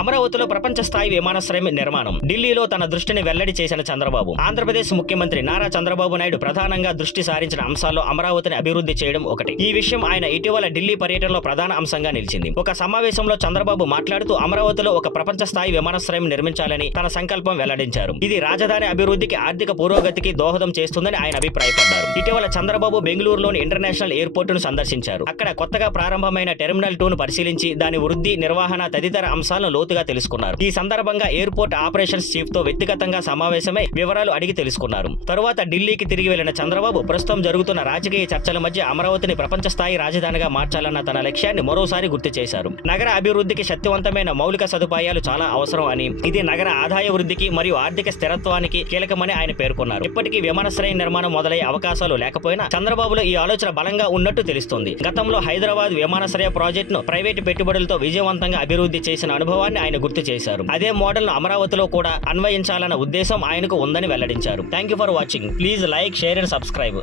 అమరావతిలో ప్రపంచ స్థాయి విమానాశ్రయం నిర్మాణం. ఢిల్లీలో తన దృష్టిని వెల్లడి చేసిన చంద్రబాబు. ఆంధ్రప్రదేశ్ ముఖ్యమంత్రి నారా చంద్రబాబు నాయుడు ప్రధానంగా దృష్టి సారించిన అంశాల్లో అమరావతిని అభివృద్ధి చేయడం ఒకటి. ఈ విషయం ఆయన ఇటీవల ఢిల్లీ పర్యటనలో ప్రధాన అంశంగా నిలిచింది. ఒక సమావేశంలో చంద్రబాబు మాట్లాడుతూ అమరావతిలో ఒక ప్రపంచ స్థాయి విమానాశ్రయం నిర్మించాలని తన సంకల్పం వెల్లడించారు. ఇది రాజధాని అభివృద్ధికి, ఆర్థిక పురోగతికి దోహదం చేస్తుందని ఆయన అభిప్రాయపడ్డారు. ఇటీవల చంద్రబాబు బెంగళూరులోని ఇంటర్నేషనల్ ఎయిర్పోర్ట్ ను సందర్శించారు. అక్కడ కొత్తగా ప్రారంభమైన టెర్మినల్ 2 ను పరిశీలించి దాని వృద్ధి, నిర్వహణ తదితర అంశాలను లోతుగా తెలుసుకున్నారు. ఈ సందర్భంగా ఎయిర్పోర్ట్ ఆపరేషన్స్ చీఫ్ తో వ్యక్తిగతంగా సమావేశమై వివరాలు అడిగి తెలుసుకున్నారు. తరువాత ఢిల్లీకి తిరిగి వెళ్లిన చంద్రబాబు ప్రస్తుతం జరుగుతున్న రాజకీయ చర్చల మధ్య అమరావతిని ప్రపంచ స్థాయి రాజధానిగా మార్చాలన్న తన లక్ష్యాన్ని మరోసారి గుర్తు చేశారు. నగర అభివృద్ధికి శక్తివంతమైన మౌలిక సదుపాయాలు చాలా అవసరం అని, ఇది నగర ఆదాయ వృద్ధికి మరియు ఆర్థిక స్థిరత్వానికి కీలకమని ఆయన పేర్కొన్నారు. ఇప్పటికీ విమానాశ్రయం నిర్మాణం మొదలయ్యే అవకాశాలు లేకపోయినా చంద్రబాబులో ఈ ఆలోచన బలంగా ఉన్నట్టు తెలుస్తోంది. గతంలో హైదరాబాద్ విమానాశ్రయ ప్రాజెక్టును ప్రైవేటు పెట్టుబడులతో విజయవంతంగా అభివృద్ధి చేసిన అనుభవాన్ని ఆయన గుర్తు చేశారు. అదే మోడల్ ను అమరావతిలో కూడా అన్వయించాలన్న ఉద్దేశం ఆయనకు ఉందని వెల్లడించారు. Thank you for watching. Please like, share and subscribe.